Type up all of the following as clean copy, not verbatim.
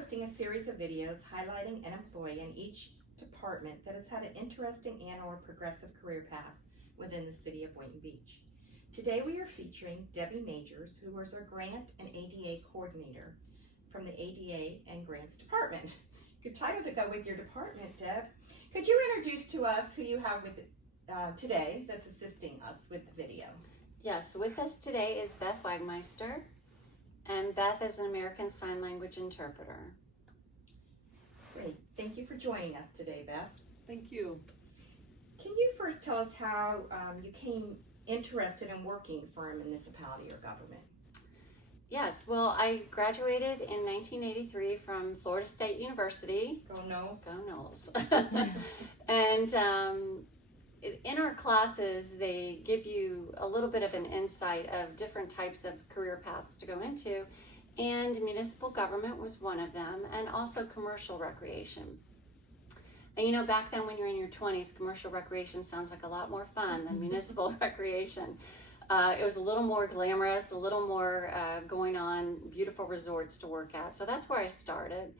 posting a series of videos highlighting an employee in each department that has had an interesting and/or progressive career path within the city of Boynton Beach. Today we are featuring Debbie Majors, who is our Grant and ADA Coordinator from the ADA and Grants Department. Good title to go with your department, Deb. Could you introduce to us who you have with today that's assisting us with the video? Yes, with us today is Beth Wagmeister, and Beth is an American Sign Language interpreter. Great. Thank you for joining us today, Beth. Thank you. Can you first tell us how you came interested in working for a municipality or government? Yes, well, I graduated in 1983 from Florida State University. Go Noles. Go Noles. And in our classes, they give you a little bit of an insight of different types of career paths to go into. And municipal government was one of them, and also commercial recreation. And you know, back then when you're in your 20s, commercial recreation sounds like a lot more fun than municipal recreation. It was a little more glamorous, a little more going on, beautiful resorts to work at. So that's where I started.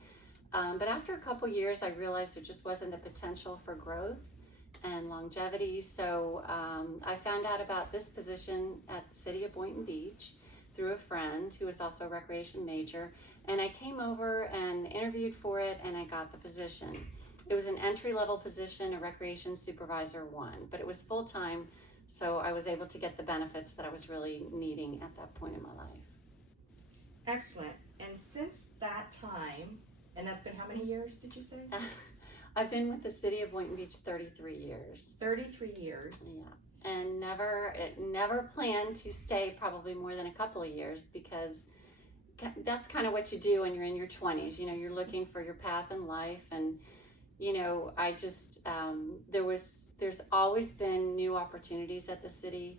But after a couple years, I realized there just wasn't the potential for growth and longevity. So I found out about this position at the city of Boynton Beach through a friend who was also a recreation major. And I came over and interviewed for it, and I got the position. It was an entry-level position, a recreation supervisor 1, but it was full-time. So I was able to get the benefits that I was really needing at that point in my life. Excellent. And since that time, and that's been how many years, did you say? I've been with the city of Boynton Beach 33 years. 33 years. Yeah, and never planned to stay probably more than a couple of years, because that's kind of what you do when you're in your 20s. You know, you're looking for your path in life, and you know, I just, there's always been new opportunities at the city,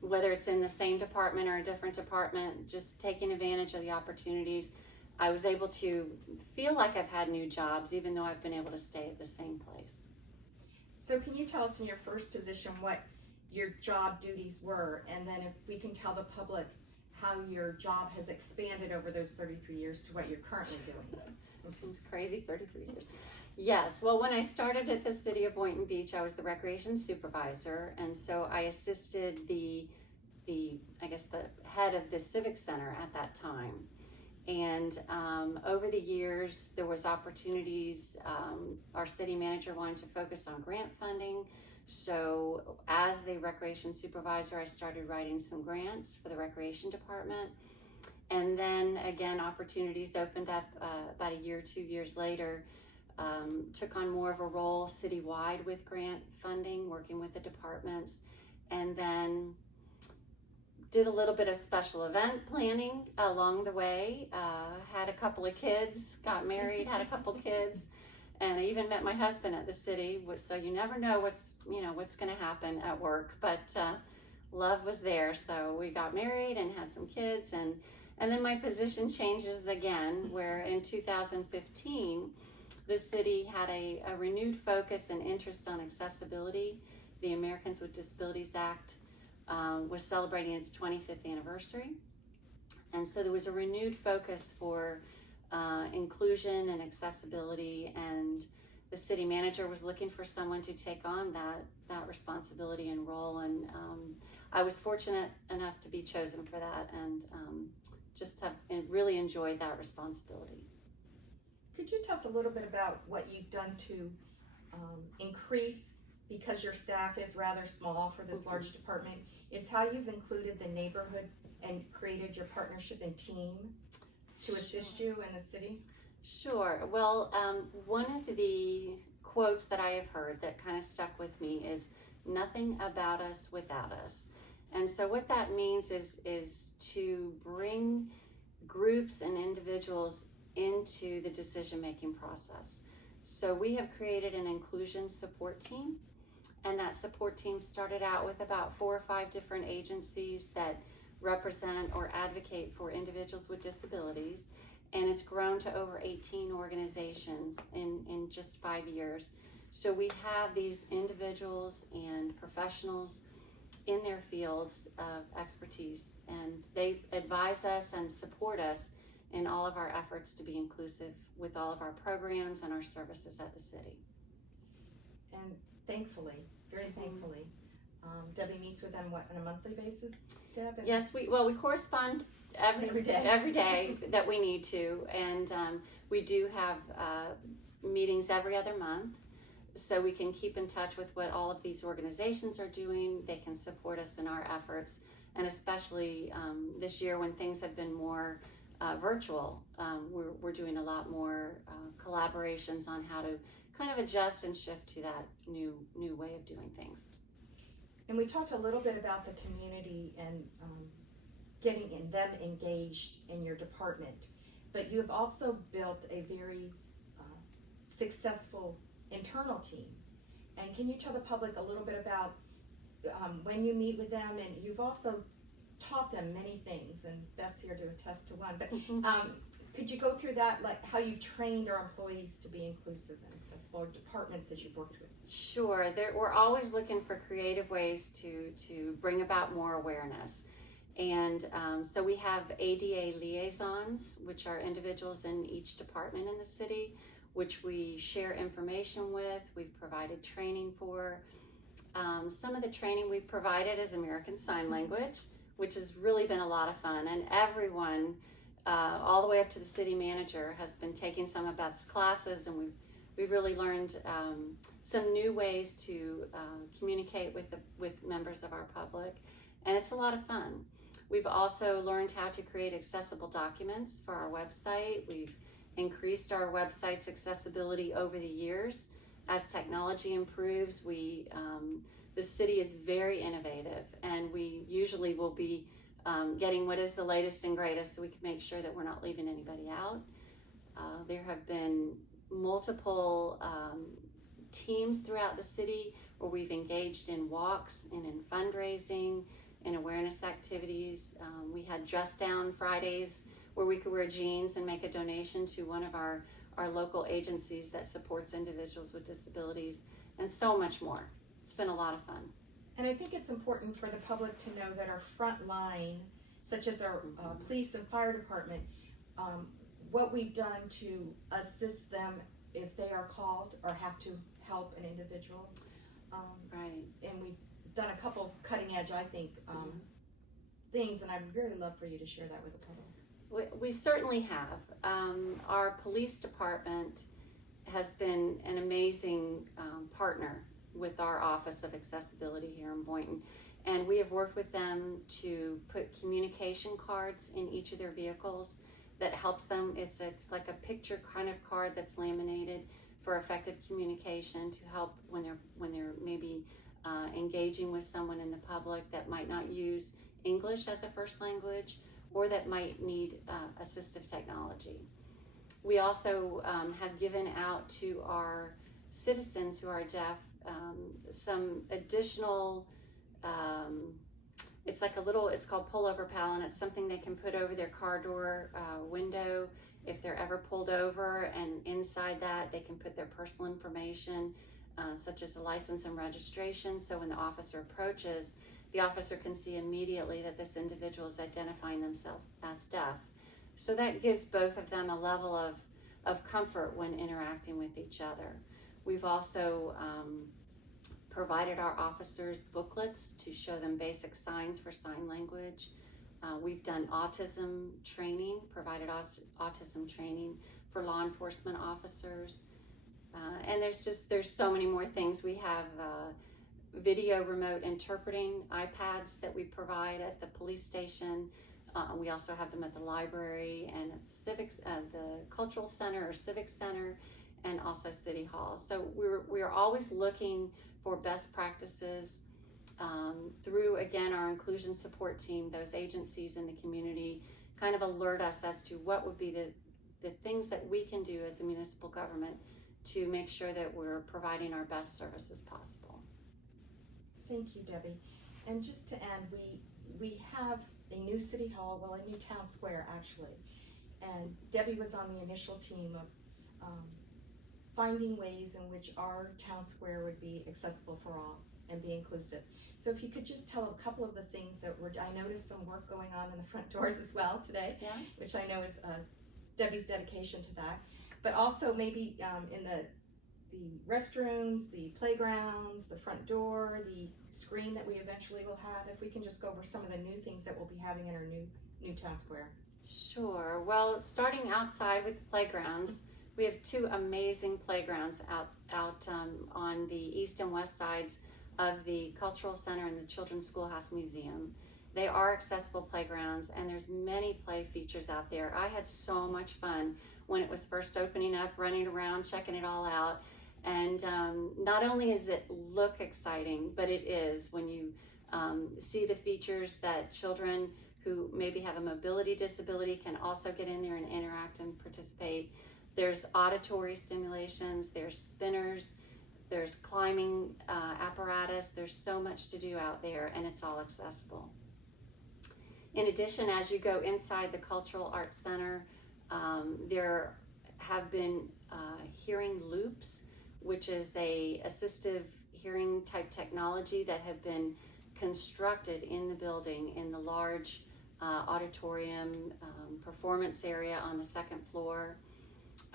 whether it's in the same department or a different department, just taking advantage of the opportunities. I was able to feel like I've had new jobs, even though I've been able to stay at the same place. So can you tell us in your first position what your job duties were, and then if we can tell the public how your job has expanded over those 33 years to what you're currently doing? It seems crazy, 33 years. Yes, well, when I started at the city of Boynton Beach, I was the recreation supervisor, and so I assisted the head of the civic center at that time. And over the years, there was opportunities. Our city manager wanted to focus on grant funding, so as the recreation supervisor, I started writing some grants for the recreation department. And then again, opportunities opened up about a year, 2 years later, took on more of a role citywide with grant funding, working with the departments, and then did a little bit of special event planning along the way, had a couple of kids, got married, had a couple kids, and I even met my husband at the city, so you never know what's going to happen at work, but love was there. So we got married and had some kids, and then my position changes again, where in 2015, the city had a renewed focus and interest on accessibility. The Americans with Disabilities Act was celebrating its 25th anniversary. And so there was a renewed focus for inclusion and accessibility, and the city manager was looking for someone to take on that responsibility and role. And I was fortunate enough to be chosen for that, and just have really enjoyed that responsibility. Could you tell us a little bit about what you've done to increase, because your staff is rather small for this large department, is how you've included the neighborhood and created your partnership and team to assist you in the city? Sure. Well, one of the quotes that I have heard that kind of stuck with me is, "Nothing about us without us." And so what that means is to bring groups and individuals into the decision-making process. So we have created an inclusion support team, and that support team started out with about 4 or 5 different agencies that represent or advocate for individuals with disabilities, and it's grown to over 18 organizations in just 5 years. So we have these individuals and professionals in their fields of expertise, and they advise us and support us in all of our efforts to be inclusive with all of our programs and our services at the city. And thankfully, very thankfully, Debbie meets with them, what, on a monthly basis, Deb? Yes, we correspond every day that we need to, and we do have meetings every other month, so we can keep in touch with what all of these organizations are doing. They can support us in our efforts, and especially this year when things have been more virtual, we're doing a lot more collaborations on how to kind of adjust and shift to that new way of doing things. And we talked a little bit about the community and getting them engaged in your department, but you have also built a very successful internal team. And can you tell the public a little bit about when you meet with them? And you've also taught them many things, and Beth's here to attest to one, but could you go through that, like how you've trained our employees to be inclusive and accessible, or departments that you've worked with? Sure, we're always looking for creative ways to bring about more awareness. And so we have ADA liaisons, which are individuals in each department in the city, which we share information with. We've provided training for. Some of the training we've provided is American Sign Language, which has really been a lot of fun. And everyone, all the way up to the city manager, has been taking some of Beth's classes, and we've really learned some new ways to communicate with members of our public, and it's a lot of fun. We've also learned how to create accessible documents for our website. We've increased our website's accessibility over the years. As technology improves, the city is very innovative, and we usually will be getting what is the latest and greatest, so we can make sure that we're not leaving anybody out. There have been multiple teams throughout the city where we've engaged in walks and in fundraising and awareness activities. We had Dress Down Fridays where we could wear jeans and make a donation to one of our local agencies that supports individuals with disabilities, and so much more. It's been a lot of fun. And I think it's important for the public to know that our front line, such as our police and fire department, what we've done to assist them if they are called or have to help an individual. Right. And we've done a couple cutting edge, I think, things, and I'd really love for you to share that with the public. We certainly have. Our police department has been an amazing partner with our Office of Accessibility here in Boynton, and we have worked with them to put communication cards in each of their vehicles that helps them. It's like a picture kind of card that's laminated for effective communication to help when they're maybe engaging with someone in the public that might not use English as a first language, or that might need assistive technology. We also have given out to our citizens who are deaf some additional, it's called pullover pal, and it's something they can put over their car door window if they're ever pulled over, and inside that they can put their personal information, such as a license and registration, so when the officer approaches, the officer can see immediately that this individual is identifying themselves as deaf. So that gives both of them a level of comfort when interacting with each other. We've also provided our officers booklets to show them basic signs for sign language. We've done autism training, provided autism training for law enforcement officers. And there's so many more things. We have video remote interpreting iPads that we provide at the police station. We also have them at the library and at the cultural center or civic center, and also City Hall. So we're always looking for best practices through, again, our inclusion support team. Those agencies in the community kind of alert us as to what would be the things that we can do as a municipal government to make sure that we're providing our best services possible. Thank you, Debbie. And just to end, we have a new City Hall, well, a new town square actually, and Debbie was on the initial team of finding ways in which our town square would be accessible for all and be inclusive. So if you could just tell a couple of the things that I noticed some work going on in the front doors as well today, Yeah. which I know is Debbie's dedication to that. But also maybe in the restrooms, the playgrounds, the front door, the screen that we eventually will have, if we can just go over some of the new things that we'll be having in our new town square. Sure. Well, starting outside with the playgrounds, we have two amazing playgrounds out on the east and west sides of the Cultural Center and the Children's Schoolhouse Museum. They are accessible playgrounds, and there's many play features out there. I had so much fun when it was first opening up, running around, checking it all out. And not only does it look exciting, but it is when you see the features that children who maybe have a mobility disability can also get in there and interact and participate. There's auditory stimulations, there's spinners, there's climbing apparatus. There's so much to do out there, and it's all accessible. In addition, as you go inside the Cultural Arts Center, there have been hearing loops, which is a assistive hearing type technology that have been constructed in the building in the large auditorium performance area on the second floor.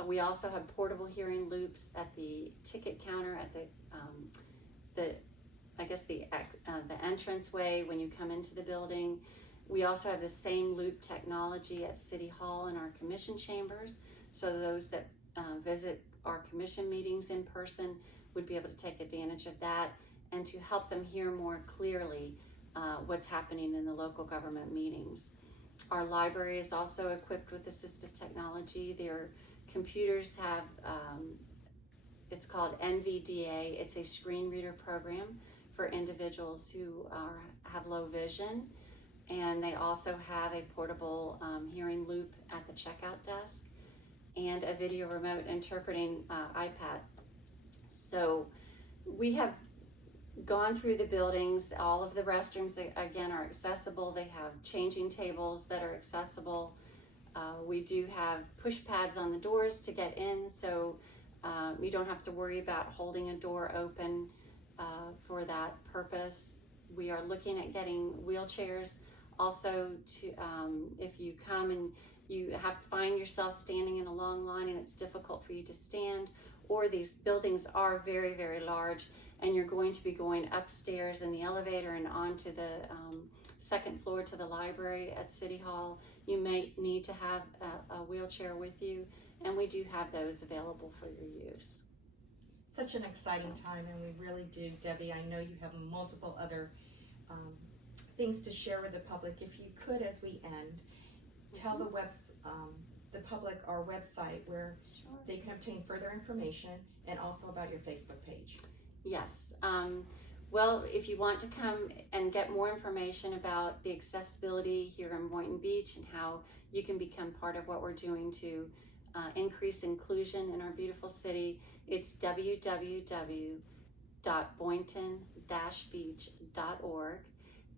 We also have portable hearing loops at the ticket counter at the entranceway when you come into the building. We also have the same loop technology at City Hall in our commission chambers, so those that visit our commission meetings in person would be able to take advantage of that and to help them hear more clearly what's happening in the local government meetings. Our library is also equipped with assistive technology. Their computers have, it's called NVDA. It's a screen reader program for individuals who have low vision. And they also have a portable hearing loop at the checkout desk and a video remote interpreting iPad. So we have gone through the buildings. All of the restrooms, again, are accessible. They have changing tables that are accessible. We do have push pads on the doors to get in, so you don't have to worry about holding a door open for that purpose. We are looking at getting wheelchairs also to, if you come and you have to find yourself standing in a long line and it's difficult for you to stand, or these buildings are very, very large and you're going to be going upstairs in the elevator and onto the second floor to the library at City Hall, you may need to have a wheelchair with you, and we do have those available for your use. Such an exciting time, and we really do. Debbie, I know you have multiple other things to share with the public. If you could, as we end, tell the public our website where they can obtain further information, and also about your Facebook page. Yes. Well, if you want to come and get more information about the accessibility here in Boynton Beach and how you can become part of what we're doing to increase inclusion in our beautiful city, it's www.boynton-beach.org,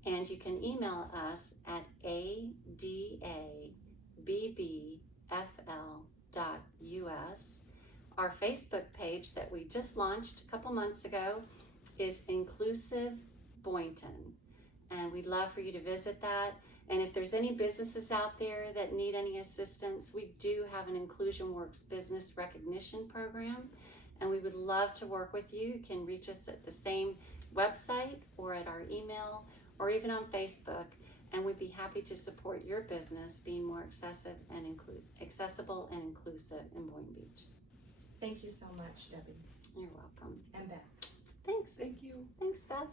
and you can email us at adabbfl.us. Our Facebook page that we just launched a couple months ago is Inclusive Boynton, and we'd love for you to visit that. And if there's any businesses out there that need any assistance, we do have an Inclusion Works business recognition program, and we would love to work with you. You can reach us at the same website or at our email or even on Facebook, and we'd be happy to support your business being more accessible and inclusive in Boynton Beach. Thank you so much, Debbie. You're welcome. And Beth. Thanks. Thank you. Thanks, Beth.